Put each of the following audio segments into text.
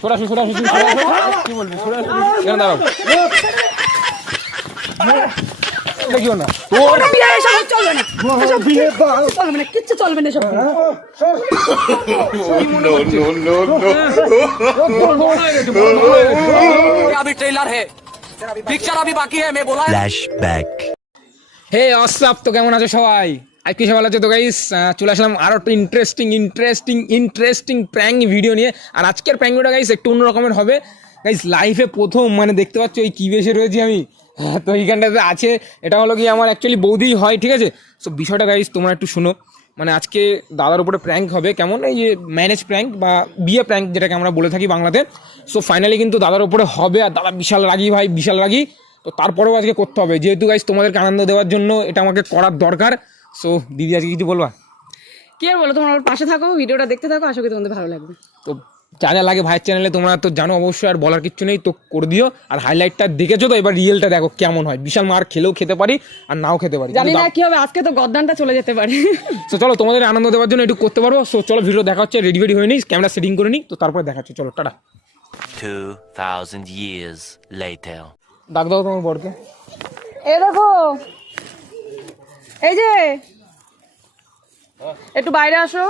সরাসরি সরাসরি তুমি সরাসরি কি বলবি সরাসরি এখানে দাঁড়াও দেখিও না তোর বিয়ে এসব চলবে না এসব বিয়ে চলবে না কিচ্ছু চলবে না এসব বিয়ে। अभी ट्रेलर है पिक्चर अभी बाकी है मैं बोला है Flashback. হে অসাপ তো কেমন আছো সবাই আজকে সবাই আছে তো গাইস চলে আসলাম আরও একটা interesting interesting interesting prank video নিয়ে। আর আজকের প্র্যাঙ্ক ভিডিও গাইস একটু অন্য রকমের হবে গাইস লাইফে প্রথম মানে দেখতে পাচ্ছ এই কী বেশে রয়েছি আমি। হ্যাঁ, তো এইখানটাতে আছে। এটা হলো কি আমার অ্যাকচুয়ালি বৌদি হয় ঠিক আছে? সো বিষয়টা গাইস তোমরা একটু শোনো। মানে আজকে দাদার উপরে প্র্যাঙ্ক হবে। কেমন? এই যে ম্যানেজ প্র্যাঙ্ক বা বিয়ে প্র্যাঙ্ক যেটাকে আমরা বলে থাকি বাংলাতে। সো ফাইনালি কিন্তু দাদার উপরে হবে। আর দাদা বিশাল রাগি ভাই বিশাল রাগি। তো তারপরেও আজকে করতে হবে। যেহেতু গাইস তোমাদেরকে আনন্দ দেওয়ার জন্য এটা আমাকে করার দরকার। সো দিদি আজকে কিছু বলবা? কি আর বলো তোমরা আমার পাশে থাকো ভিডিওটা দেখতে থাকো আশা করি তোমাদের ভালো লাগবে। তো যা যা লাগে ভাইয়ের চ্যানেলে তোমরা তো জানো অবশ্যই আর বলার কিচ্ছু নেই তো করে দিও। আর হাইলাইটটা দেখেছ তো? এবার রিয়েলটা দেখো কেমন হয়। বিশাল মার খেলেও খেতে পারি আর নাও খেতে পারি। জানি না কি হবে আজকে তো গদ্দানটা চলে যেতে পারে। তো চলো তোমাদের আনন্দ দেওয়ার জন্য একটু করতে পারব সো চলো ভিডিও দেখা হচ্ছে রেডি রেডি হয়ে নিই ক্যামেরা সেটিং করে নিই তো তারপরে দেখাচ্ছি চলো টাটা। 2000 years later. ডাক দাও তোমার বরকে। এই দেখো এই যে। একটু বাইরে আসো।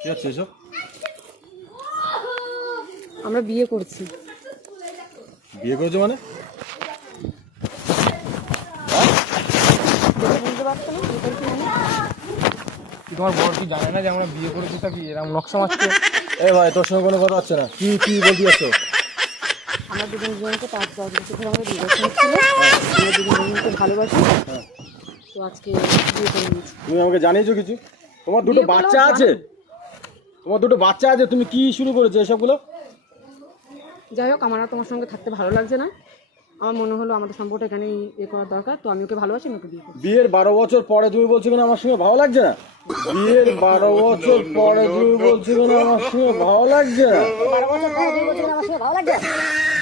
কি হচ্ছে এসব? আমরা বিয়ে করছি। বিয়ে করেছ মানে? বিয়ে করছি মানে? তোমার বর কি জানে না যে আমরা বিয়ে করেছি তা কি এরকম নকশা মারছে? এ ভাই তোর সঙ্গে কোনো কথা হচ্ছে না। কি কি বলতে যাচ্ছ আমরা দুজন দুজনকে পাঁচ দশ বছর ধরে আমাদের রিলেশন ছিল আমরা দুজন দুজনকে ভালোবাসি। তো আজকে বিয়ে করে নিয়েছি। তুমি আমাকে জানিয়েছো কিছু? তোমার দুটো বাচ্চা আছে? তোমার দুটো বাচ্চা আছে তুমি কি শুরু করেছ এসবগুলো? যাই হোক আমার আর তোমার সঙ্গে থাকতে ভালো লাগছে না। আমার মনে হলো আমাদের সম্পর্কটা এখানে এ করার দরকার তো আমি ওকে ভালোবাসি আমি ওকে বিয়ে বিয়ের বারো বছর পরে তুমি বলছো কেন আমার সঙ্গে ভালো লাগছে না? বিয়ের বারো বছর পরে তুমি বলছো কেন আমার সঙ্গে ভালো লাগছে না?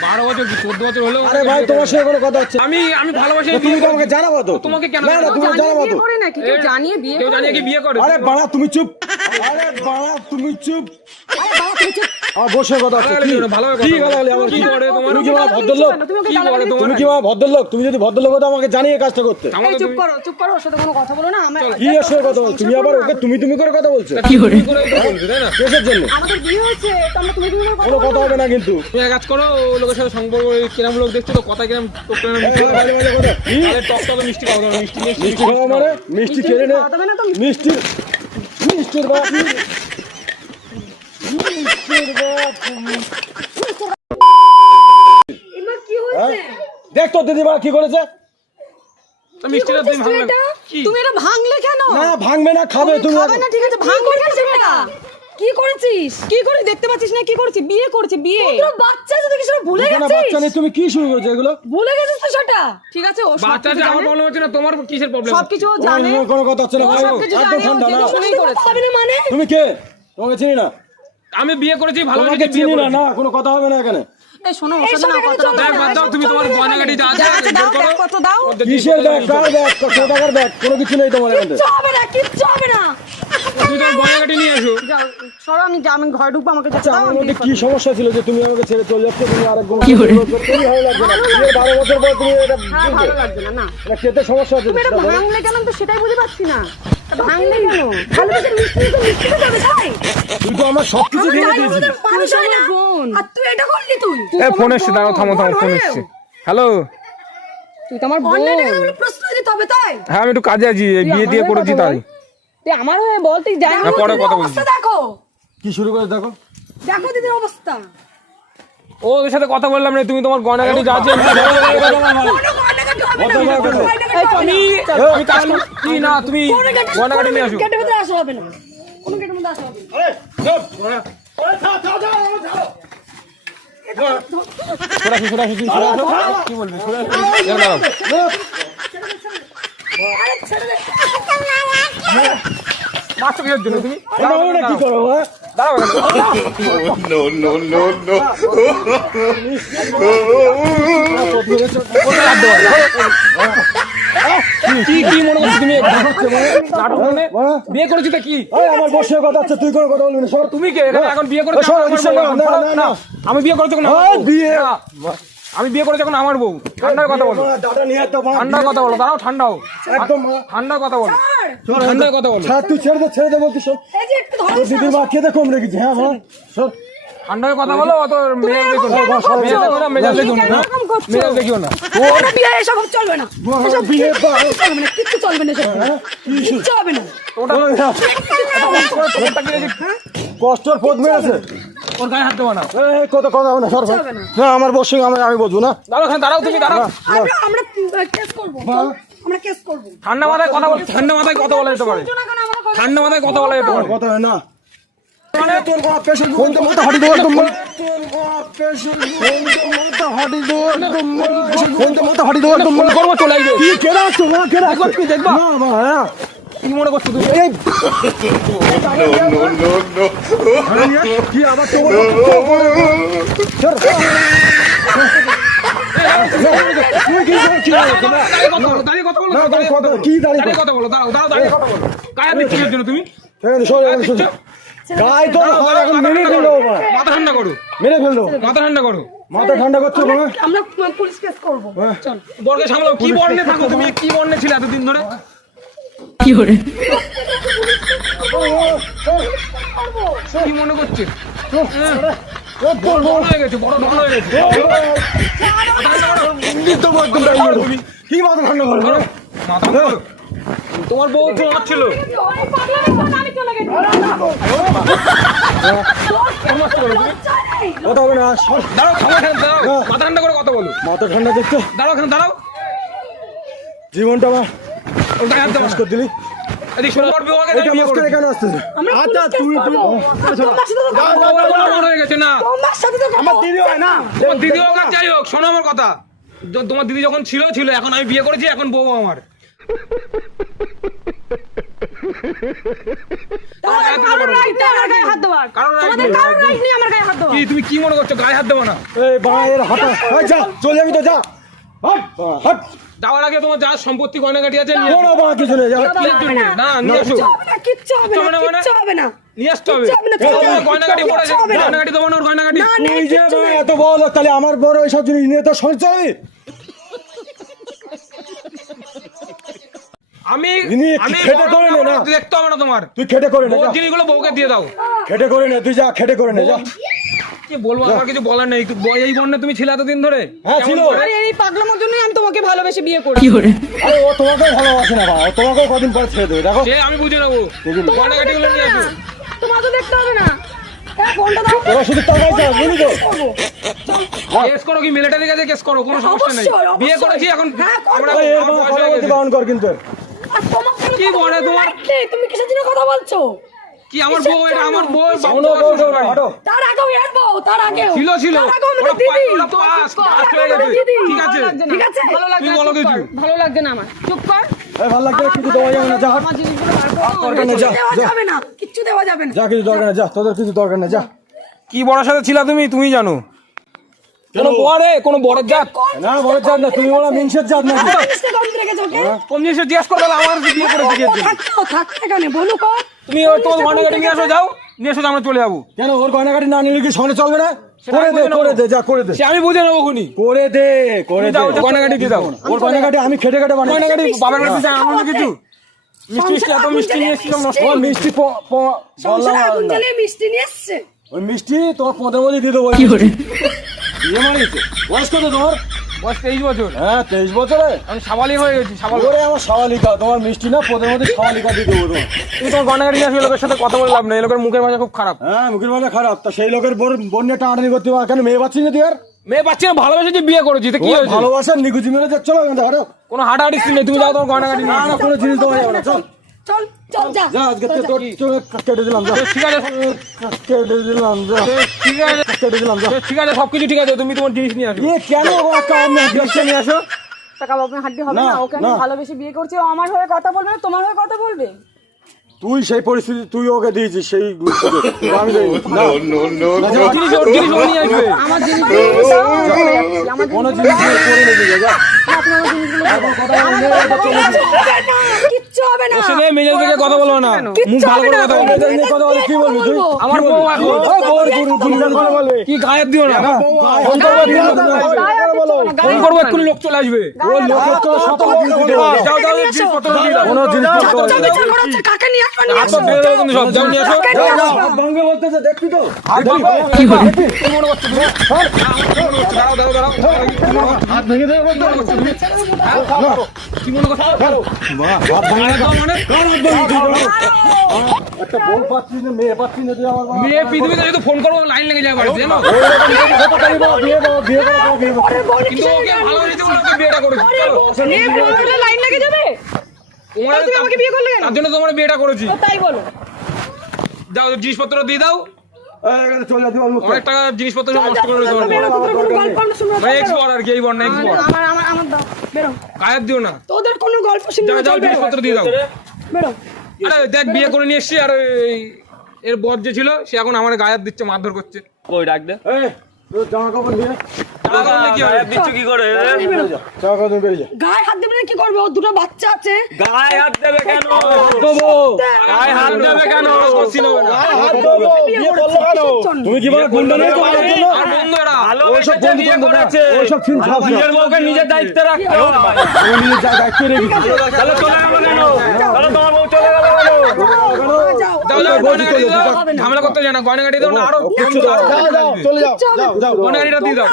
বারো বছর কি চোদ্দ বছর হলো আরে ভাই তোমার সঙ্গে কোনো কথা হচ্ছে আমি আমি ভালোবাসি তুমি তো আমাকে জানাব তো। তোমাকে কেন না না তুমি জানিয়ে জানাব তো। করে নাকি? কেউ জানিয়ে বিয়ে কেউ জানিয়ে কি বিয়ে করে? আরে বাড়া তুমি চুপ। আরে বাড়া তুমি চুপ। কথা কি। গালাগালি আমার কি করে তোমার? কি ভদ্রলোক? তুমি ওকে কি করে তোমার? তুমি কি আমার ভদ্রলোক? তুমি যদি ভদ্রলোক হতো আমাকে জানিয়ে কাজটা করতে। চুপ করো চুপ করো ওর সাথে কোনো কথা বলো না। আমার কি কথা বলছো? তুমি আবার ওকে তুমি তুমি করে কথা বলছো? কি করে? তাই না? কিসের জন্য? আমাদের বিয়ে হয়েছে তো তুমি তুমি করে কথা কোনো কথা হবে না কিন্তু। তুমি এক কাজ করো ও লোকের সাথে সম্পর্ক কিরম লোক দেখছ তো কথা কিরম টক টক মিষ্টি খাওয়া মিষ্টি মিষ্টি মিষ্টি খাওয়া মানে মিষ্টি খেলে না। মিষ্টি মিষ্টির বাপ মিষ্টির বাপ? দেখ তো দিদিমা কি করেছে মিষ্টিটা তুমি ভাঙলে এটা? তুমি এটা ভাঙলে কেন না ভাঙবে না খাবে তুমি খাবে না ঠিক আছে ভাঙবে কেন সেটা কি করেছিস? কি করে দেখতে পাচ্ছিস না কি করেছিস? বিয়ে করেছে বিয়ে। তোর বাচ্চা যদি কিছু ভুলে এখানে বাচ্চা নেই তুমি কি শুরু করেছ এগুলো? ভুলে গেছিস তো সেটা? ঠিক আছে ও বাচ্চা যে আমার প্রবলেম হচ্ছে না তোমার কিসের প্রবলেম সবকিছু ও জানে। নিয়ে কোনো কথা হচ্ছে না ও ভাই সবকিছু একদম জানে, ও ঠান্ডা না। মানে? তুমি কে? তোমাকে চিনি না? আমি বিয়ে করেছি ভালো বিয়ে চিনি না না কোনো কথা হবে না এখানে। এই শোনো সাথে না বাদ দাও তুমি তোমার গয়নাগাটি যা আছে দাও, করো। পত্র দাও। কিসের ব্যাগ? কার ব্যাগ? কত টাকার ব্যাগ? কোনো কিছু নেই তোমার এখানে কিচ্ছু হবে না কিচ্ছু হবে না। তুমি তোমার গয়নাগাটি নিয়ে এসো সরো আমি আমি ঘরে ঢুকবো আমাকে যেতে আচ্ছা দাও আমি মধ্যে বিয়ে কি সমস্যা ছিল যে তুমি আমাকে ছেড়ে চলে যাচ্ছ? তুমি আরেক কি করে তুমি ভালো লাগছে না। বিয়ের বারো বছর পর তুমি এটা হ্যাঁ ভালো লাগছে না না। না খেতে সমস্যা আছে তুমি এটা ভাঙলে কেন? তো সেটাই বুঝতে পারছি না। ভাঙলে কেন? ভালোবাসার মিষ্টি তো মিষ্টি যাবে তাই? তুই তো আমার সবকিছু ভেঙে দিয়েছিস। মানুষ হয় না। আর তুই এটা করলি তুই? এ ফোন এসছে দাঁড়াও থামো থামো ফোন হ্যালো? তুই তো আমার বোন। প্রশ্ন দিতে হবে তাই। হ্যাঁ আমি একটু কাজে আছি বিয়ে দিয়ে করেছি তাই। তুই আমার হয়ে বল তুই জানি না, পরে কথা বলছি। দেখো। কি শুরু করে দেখো? দেখো দিদির অবস্থা। ও ওদের সাথে কথা বললাম না তুমি তোমার গয়নাগাটি যা আছে কোনো না, তুমি কোনো গেটের- নিয়ে আসো। গেটের ভিতরে আসা হবে না। কোনো গেটের মধ্যে আসা হবে না। সরাসরি সরাসরি তুমি সরাসরি কি বলবি কিসের জন্য তুমি কি হ্যাঁ? মনে করছ তুমি নাটক মানে হ্যাঁ? বিয়ে করেছি তো কি আমার বসে কথা তুই কোনো কথা বলবি না তুমি কে এখানে বিয়ে করেছ। আমি বিয়ে করেছি। বিয়ে। আমি বিয়ে করেছি এখন আমার বউ। ঠান্ডার কথা বলো। ঠান্ডার কথা বলো দাঁড়াও ঠান্ডাও। একদম ঠান্ডার কথা বলো। ঠান্ডার কথা বলো। তুই ছেড়ে দে ছেড়ে দে বলছিস শোন। এই যে একটু ধরো তোর দিদির মা খেতে কম রেখেছি হ্যাঁ মা। শোন ঠান্ডার কথা বলো অত মেজাজ না। মেজাজ দেখো না মেজাজ দেখো না কেন এরকম করছ? মেজাজ দেখিও না। এটা বিয়ে এসব চলবে না। এসব বিয়ে চলবে না কিচ্ছু চলবে না কিচ্ছু হবে না। ওটা ওটা কি রেখে- কষ্টর পদ মেরেছে ওর গায়ে হাত দেবো না। কত কথা হবে না সর। না। আমার বসে আমি আমি বলব না। দাঁড়াও তুমি দাঁড়াও। আমরা আমরা কেস করব। আমরা কেস করব। ঠান্ডা মাথায় কথা বল ঠান্ডা মাথায় কথা বলা যেতে পারে। ঠান্ডা মাথায় কথা বলা যেতে পারে। কথা হয় না। মানে হ্যাঁ মনে করছ তুমি কি আবার কি দাঁড়িয়ে কথা বলো দাঁড়াও দাঁড়াও দাঁড়িয়ে কথা বলো কায়া দিচ্ছ তুমি গায়ে তো হয় এখন মেরে ফেলল মাথা ঠান্ডা করো। মেরে ফেলল। মাথা ঠান্ডা করো। মাথা ঠান্ডা করছ মা আমরা পুলিশ কেস করব। চল। বরকে সামলাও কি বর্ণে থাকো তুমি? কি বর্ণে ছিলে এতদিন ধরে? কি মনে করছে? বড় হয়ে গেছে বড় হয়ে গেছে। কি মাথা ঠান্ডা করো? মাথা ঠান্ডা করো। তোমার বউ তো আমার ছিল। কথা আমি চলে গেছি কথা হবে না দাঁড়াও দাঁড়াও মাথা ঠান্ডা করে কথা বলো। মাথা ঠান্ডা দেখতে। দাঁড়াও এখানে দাঁড়াও। জীবনটা আমার শেষ করে দিলি। আচ্ছা তুমি হয়ে হয় তোমার দিদি যখন ছিল ছিল। এখন আমি বিয়ে করেছি এখন বউ আমার। কারোর আমার গায়ে হাত দেওয়ার কারোর right তোমাদের নেই। কারোর রাইট নেই আমার গায়ে হাত দেওয়ার কি তুমি কি মনে করছ গায়ে হাত দেবো না? এই বাঁয়ের হাঁটা। এই যা চলে যাবি তো যা। হাট হাট। যাওয়ার আগে তোমার যা সম্পত্তি আছে? না নিয়ে আসো। কিচ্ছু হবে না। কিচ্ছু হবে না হবে না মানে? নিয়ে আসতে হবে। তোমার। এত বড় তাহলে আমার বড় এইসব জিনিস নিয়ে তো সংসার আমি আমি খেটে করে নে না। দেখতে হবে না তোমার। তুই খেটে করে নে যা। জিনিসগুলো বউকে দিয়ে দাও। খেটে করে নে তুই যা খেটে করে নে যা। কি বলব আমার কিছু বলার নেই। এই বন্যে তুমি ছিলে এতদিন ধরে? হ্যাঁ, ছিল। আরে এই পাগলামোর জন্যই আমি তোমাকে ভালোবেসে বিয়ে করি। আরে ও তোমাকেও ভালোবাসে না বা ও তোমাকেও কদিন পরে ছেড়ে দেবে দেখো। সে আমি বুঝে নেব। গয়নাগাটি গুলো নিয়ে আসো। তোমার তো দেখতে হবে না। হ্যাঁ ফোনটা দাও। তোরা শুধু টাকাই চাও বুঝলি তো? কেস করো কি? মিলিটারি কাছে কেস করো কোনো সমস্যা নেই। বিয়ে করেছি এখন হ্যাঁ, আমরা। বারণ কর কিন্তু। আর কি কথা বলে তোমার? তুমি কিসের জন্য কথা বলছো? কি আমার বউ এটা আমার বউ শোনো, বউ, শ্বশুর তার আগেও এর বউ তার আগেও। ছিল ছিল। ওরা দিদি। পা- ওরা past, past হয়ে গেছে। ঠিক আছে? ঠিক আছে? ভালো লাগছে তুই বলো কিছু। ভালো লাগছে না আমার। চুপ কর। ভালো লাগছে কিছু দেওয়া যাবে না। যা। আমার জিনিসগুলো বার করো। দরকার নেই, যা, কিচ্ছু দেওয়া যাবে না কিচ্ছু দেওয়া যাবে না। যা কিছু দরকার নেই যা তোদের কিছু দরকার নেই যা। কি বড়ার সাথে ছিলা তুমি? তুমি জানো। কোন বড়ে কোন বড়ের জাত? না বড় জাত না তুমি ওরা মিনসের জাত না কম কোন জিনিসে জিজ্ঞেস করবে আমার বিয়ে করে ও দিয়েছে থাকতো থাকতো কর তুমি ওই তোমার গয়নাগাটি নিয়ে আসো যাও। নিয়ে এসো আমরা চলে যাব। কেন ওর গয়নাগাটি না নিলে কি সঙ্গে চলবে না? করে আমি দে বুঝে করে নেব। দে যা করে দে। সে আমি বুঝে নেব খুনি। করে দে করে গয়নাগাটি দিয়ে দাও ওর গয়নাগাটি আমি খেটে খেটে বানাই গয়নাগাটি বাবার কাছে কিছু। মিষ্টি এত মিষ্টি নিয়ে এসেছিলাম নষ্ট মিষ্টি। মিষ্টি নিয়ে এসছে। ওই মিষ্টি তোমার পদের মধ্যে দিয়ে দেবো। কি করে? বিয়ে মারিয়েছে বয়স কত তোমার বয়স তেইশ বছর। হ্যাঁ তেইশ বছরে? আমি সাবালি হয়ে গেছি সাবাল। ওরে আমার সাওয়ালিকা তোমার মিষ্টি না? পদের মধ্যে সাওয়ালিকা দিয়ে দেবো তোমার তুমি লোকের সাথে কথা বলে লাভ নেই। লোকের মুখের ভাষা খুব খারাপ। হ্যাঁ মুখের ভাষা খারাপ। তা সেই লোকের বোর বন্যে টানাটানি করতে পারে। কেন মেয়ে পাচ্ছি না তুই আর? মেয়ে বাচ্চা ভালোবেসে বিয়ে করেছি তো কি হয়েছে? ভালোবাসার নিকুচি মেরে যাচ্ছ না কেন কোনো হাঁটাহাঁটি নেই তুমি যাও তোমার গয়নাগাটি না না কোনো জিনিস দেওয়া যাবে না চল। চল চল যা যা আজকে তোর চোখে কেটে দিলাম যা। ঠিক আছে। কেটে দিলাম যা। ঠিক আছে। কেটে দিলাম যা। ঠিক আছে সবকিছু ঠিক আছে তুমি তোমার জিনিস নিয়ে আসো। এ কেন ও কাম না জিনিসটা নিয়ে আসো? টাকা বাপের হাড্ডি হবে না, না ওকে আমি ভালোবেসে বিয়ে করছি ও আমার হয়ে কথা বলবে না তোমার হয়ে কথা বলবে। তুই সেই পরিস্থিতি তুই ওকে দিয়েছিস সেই আমি জিনিস কোনো করে নিবি হবে না। ওর সাথে মেজাজ থেকে কথা বলো না। মুখ ভালো করে কথা বলো। মেজাজ কথা বলে কি বলবি তুই? আমার বউ এখন বউর গুরু, গুরু গান করে বলবে। কি গায়েব দিও না? ফোন করব, এক্ষুনি লোক চলে আসবে। ফোন করব এক্ষুনি লোক চলে আসবে। ওই লোকের তো শত লোক। যাও যাও জিনিসপত্র দিয়ে দাও কোনো জিনিসপত্র কাকে নিয়ে আসবেন, নিয়ে হাত পা আসবেন। কিন্তু সব। যাও নিয়ে আসো। ভাঙবে বলতেছে, দেখবি তো? কি করে কি মনে করছ তুমি দাঁড়াও দাঁড়াও দাঁড়াও হাত ভেঙে দেবে কি মনে করছ হাত পৃথিবীতে যদি ফোন করব লাইন লেগে বলে বিয়েটা করেছি লাইন লেগে যাবে বিয়ে করেছি যাও জিনিসপত্র দিয়ে দাও অনেক টাকা জিনিসপত্র নষ্ট করে। আর কি এই না আমার বেরো। গায়েব দিও না। তোদের কোনো গল্প শুনব যাও। জিনিসপত্র দিয়ে দাও। বেরো। আরে দেখ বিয়ে করে নিয়ে এসছি আর এই- এর বর যে ছিল সে এখন আমার গায়েব দিচ্ছে মারধর করছে। ওই ডাক দে। এই, জামা কাপড় করলে কি করে। গায়ে হাত দেবে কি করবে? ওর দুটো বাচ্চা আছে। গায়ে হাত দেবে কেন? গায়ে হাত দেবে কেন? তুমি কি বলে গুন্ডা তো ওইসব ওইসব নিজের বউকে নিজের দায়িত্বে রাখতে হবে নিজের দায়িত্ব রেখেছি। তাহলে চলে গেল কেন? তাহলে তোমার বউ চলে গেল কেন? ঝামেলা করতে যায় না গয়না গাড়ি দাও না আরও কিচ্ছু দাও, যাও, যাও, চলে যাও, যাও। গয়না গাড়িটা দিয়ে দাও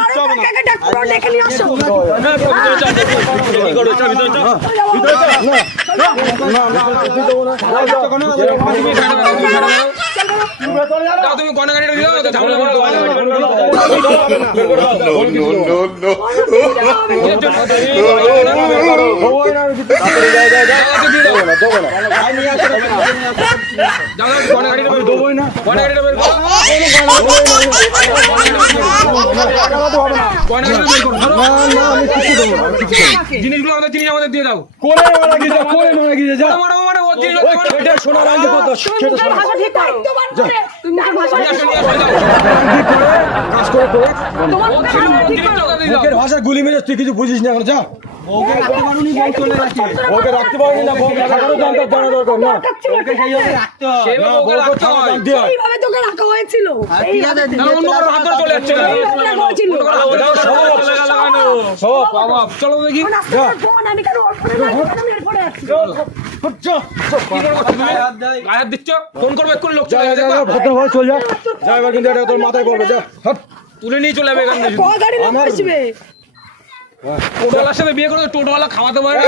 না, না, না, তুমি গয়না গাড়িটা তো ঝামেলা। জিনিসগুলো আমাদের জিনিস আমাদের দিয়ে দাও করে মারা গিয়েছে, করে মারা যা। ওই সোনার কত? সোনার- ভাষা কাজ করে। মুখের গুলি মেরে তুই কিছু বুঝিস না এখন যা ওকে রাখতে পারিনি না বউকে থাকারও জানতাম জানা দরকার না সেইভাবে রাখতে হয়। জানতে হয় এইভাবে তোকে রাখা হয়েছিল এই তাহলে অন্য কারও হাত চলে যাচ্ছে সব বাবা, চলো দেখি আমার আমি কেন ফোনে আমি এর ফোনে আছি? কি করে করছ তুমি গায়ে হাত দিচ্ছ ফোন করব এক্ষুনি লোক চলে যাবে ভদ্রভাবে চল যা যা এবার কিন্তু এটা তোর মাথায় পড়বে যা তুলে নিয়ে চলে যাবে এখান টোটোওয়ালার সাথে বিয়ে করে টোটোওয়ালা খাওয়াতে পারে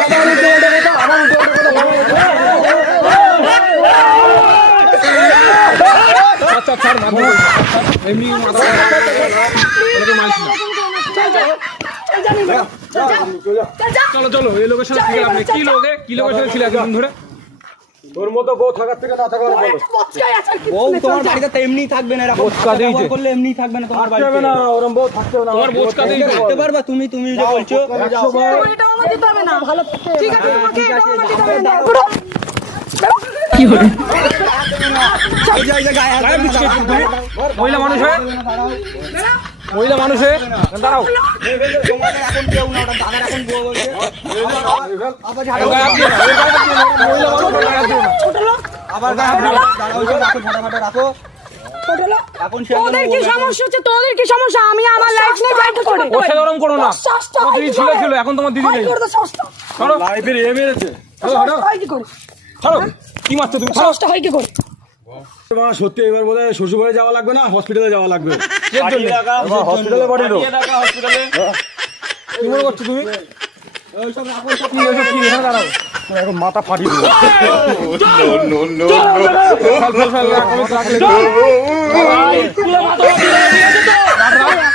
আচ্ছা। চল, চল, এই লোকের সাথে কি লোকে কি লোকের সাথে ছিল এতদিন ধরে তোর মতো বউ থাকার থেকে না থাকা ও ভালো। বউ তোমার বাড়িতে এমনি থাকবে না এরকম বোচকা দিয়েছে। করলে এমনি থাকবে না তোমার বাড়িতে। না ওরম বউ থাকতে না তোমার বোচকা দিয়ে থাকতে পারবা তুমি তুমি যে বলছো। এটাও আমার দিতে হবে না। ঠিক আছে, কি? মহিলা মানুষ হয়ে। মহিলা মানুষ হয়ে দাঁড়াও আবার হয়ে রাখো। তোদের কি সমস্যা হচ্ছে? তোদের কি সমস্যা? আমি আমার লাইফ নিয়ে করে করো না। শ্বাসটা তোমার দিদি ছিল ছিল এখন তোমার দিদি নেই। লাইফের এ মেরেছে। ধরো কি করে? ধরো কি মারছো তুমি? হয় কি করে? মা সত্যি এবার বলে শ্বশুরবাড়ি শ্বশুর বাড়ি যাওয়া লাগবে না হসপিটালে যাওয়া লাগবে। হসপিটালে পাঠিয়ে কি মনে করছ তুমি? এখানে মাথা ফাটিয়ে দেবো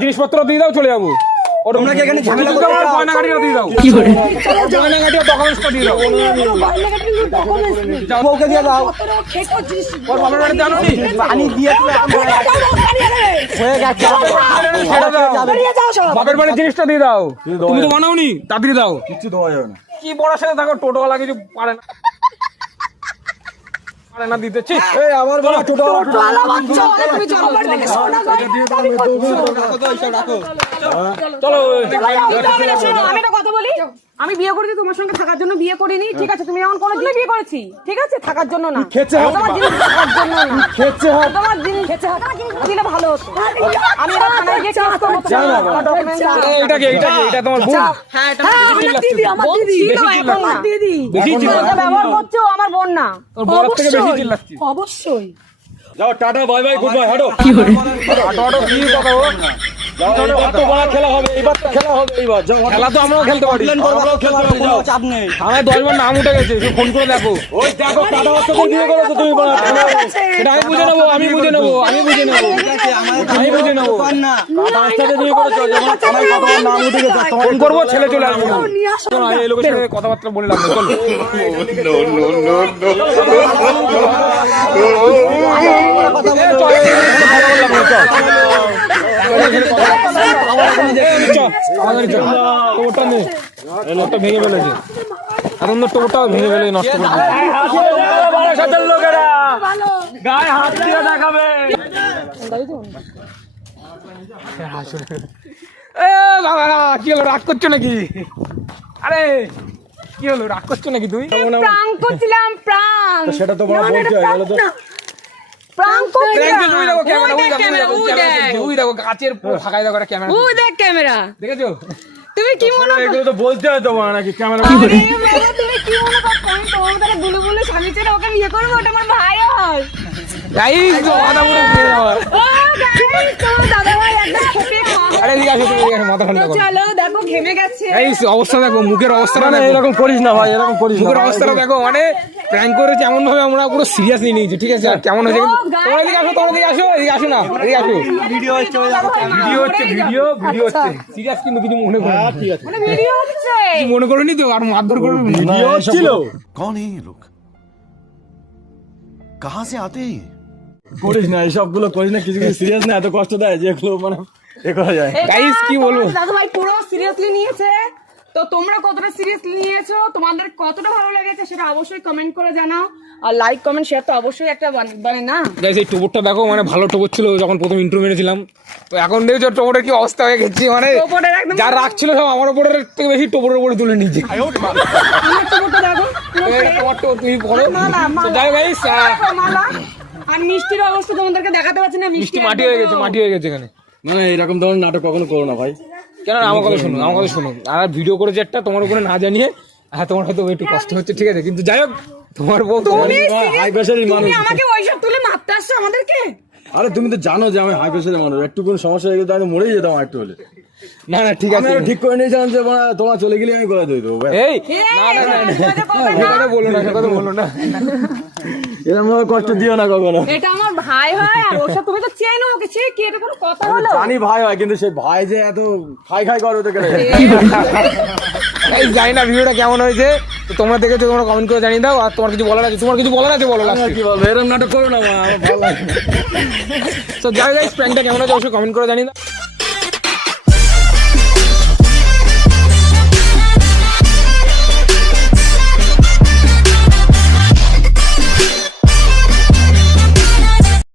জিনিসপত্র দিয়ে দাও চলে যাব। তোমরা কি এখানে ঝামেলা করতে আমার চাও? গয়নাগাটিটা দিয়ে দাও। দিয়ে দাও বউকে দিয়ে দাও। ওর বাবার বাড়িতে আনো নি? পানি দিয়ে তুমি এখন বলে হয়ে গেছে। ছেড়ে দাও যাবে। বাপের বাড়ির জিনিসটা দিয়ে দাও। তুমি তো বানাওনি? তাড়াতাড়ি দাও। কিচ্ছু দেওয়া যাবে না। কি বড়ার সাথে থাকো টোটোওয়ালা কিছু পারে না। না দিতে ছি। এই আমার বলা টোটো চলো আমি একটা কথা বলি আমি বিয়ে করেছি তোমার সঙ্গে থাকার জন্য বিয়ে করিনি ঠিক আছে তুমি এমন কোনো বিয়ে করেছি ঠিক আছে থাকার জন্য না খেতে হবে তোমার জিনিস থাকার জন্য না খেচ্ছে হাত। হাত। দিলে ভালো হতো। আমি এবার থানায় গিয়ে কেস করব তোমার ডকুমেন্ট এইটা কি? এইটা কি? এটা তোমার বোন? হ্যাঁ এটা আমার দিদি। আমার দিদি। বেশি দিদি। বেশি চিল্লাচ্ছিস। ব্যবহার করছ আমার বোন না। তোর বড়ার থেকে বেশি চিল্লাচ্ছিস। অবশ্যই। যাও tata bye bye goodbye হাঁটো। আটো আটো কি কথা ও যাও এবার তো বড় খেলা হবে এবার তো খেলা হবে এইবার খেলা তো আমরাও খেলতে পারি আমরাও খেলতে পারি, যাও। চাপ নেই থানায় দশবার নাম উঠে গেছে একটু ফোন করে দেখো ওই দেখো টাটা বাচ্চাকে বিয়ে করেছ তুমি সেটা আমি বুঝে নেব আমি বুঝে নেব আমি বুঝে নেব আমি বুঝে নেব না টাটা বাচ্চাকে বিয়ে করেছ যেমন আমার কতবার নাম উঠে গেছে ফোন করব ছেলে চলে আসবে এই লোকের সাথে কথাবার্তা চলো না, কথা না, চল। ভেঙে ফেলেছে ভেঙে ফেলে নষ্ট করে লোকেরা গায়ে হাত দিয়ে দেখাবে এ বাবা কি হলো? রাগ করছ নাকি? আরে কি হলো? রাগ করছ নাকি তুই? প্রাঙ্ক করছিলাম প্রাঙ্ক সেটা তো বড় বলতে হয় তুমি কি মনে এগুলো তো বলতে হয় তোমার নাকি ক্যামেরা আরে তুমি কি মনে করো আমি তোমার তাহলে বুলু বুলু স্বামী ওকে বিয়ে করব ওটা আমার ভাই হয়। গাইস তো মাথা পুরো ও গাইস তোমার দাদা ভাই খেপে খাওয়া আরে এদিকে আসো তুমি এদিকে আসো, মাথা ঠান্ডা করো চলো দেখো ঘেমে গেছে গাইস অবস্থা দেখো মুখের অবস্থাটা না দেখো এরকম করিস না ভাই এরকম করিস না মুখের অবস্থাটা দেখো মানে প্র্যাঙ্ক করেছে এমন ভাবে আমরা পুরো সিরিয়াসলি নিয়েছি ঠিক আছে আর কেমন হয়েছে কিন্তু ও, guys, তোমরা এদিকে আসো তোমরা এদিকে আসো এদিকে আসো না এদিকে আসো ভিডিও চলে যাবো ভিডিও হচ্ছে ভিডিও ভিডিও হচ্ছে সিরিয়াস কিন্তু কিছু মনে করো না। ঠিক আছে মানে ভিডিও হচ্ছে কিছু মনে করো নি তো আর মারধর করো নি। ভিডিও ছিল कौन है ये लोग कहां से आते हैं ये করিস না এইসব গুলো করিস না কিছু কিছু সিরিয়াস না এত কষ্ট দেয় যেগুলো মানে এ করা যায় Guys, কি বলব? দাদা ভাই পুরো সিরিয়াসলি নিয়েছে? তো তোমরা কতটা সিরিয়াসলি নিয়েছো? তোমাদের কতটা ভালো লেগেছে সেটা অবশ্যই কমেন্ট করে জানাও। আর লাইক কমেন্ট শেয়ার তো অবশ্যই একটা মানে না। গাইস এই টোবরটা দেখো মানে ভালো টোবর ছিল যখন প্রথম ইন্ট্রো মেরেছিলাম। তো এখন দেখছ টোবরের কি অবস্থা হয়ে গেছে মানে যা রাগ ছিল সব আমার উপরের থেকে বেশি টোবরের উপরে তুলে নিয়েছে। দেখো তুমি। যাই গাইস আর মিষ্টির অবস্থা তোমাদেরকে দেখাতে পারছি না মিষ্টি মাটি হয়ে গেছে মাটি হয়ে গেছে এখানে। মানে এরকম ধরনের নাটক কখনো করো না ভাই। কেন না, আমার কথা শোনো আমার কথা শোনো আর ভিডিও করেছে একটা তোমার উপরে না জানিয়ে হ্যাঁ তোমার হয়তো একটু কষ্ট হচ্ছে ঠিক আছে? কিন্তু যাই হোক তোমার বউ হাই প্রেশারের মানুষ। আমাকে ওইসব তুলে মারতে আসছো আমাদেরকে? আরে তুমি তো জানো যে আমি হাই প্রেশারের মানুষ। একটু কোনো সমস্যা হয়ে গেলে আমি মরেই যেতাম আর একটু হলে। না না ঠিক আছে। ঠিক করে নিয়েছিলাম যে তোমার চলে গেলে আমি করে দিয়ে দেবো এই না না না না কথা না। বলো না কথা বলো না। এরকম ভাবে কষ্ট দিও না কখনো। এটা আমার ভাই হয় আর ওসব তুমি তো চেনো ওকে। চেয়ে কি এটা কোনো কথা হলো জানি ভাই হয় কিন্তু সে ভাই যে এত খাই খাই করে ওদের কেন এই জানি না ভিডিওটা কেমন হয়েছে। তো তোমরা দেখেছ তোমরা কমেন্ট করে জানিয়ে দাও আর তোমার কিছু বলার আছে তোমার কিছু বলার আছে বলো কি বলব এরকম নাটক করো না আমার ভালো লাগে তো যাই গাইস প্র্যাঙ্কটা কেমন হয়েছে অবশ্যই কমেন্ট করে জানিয়ে দাও।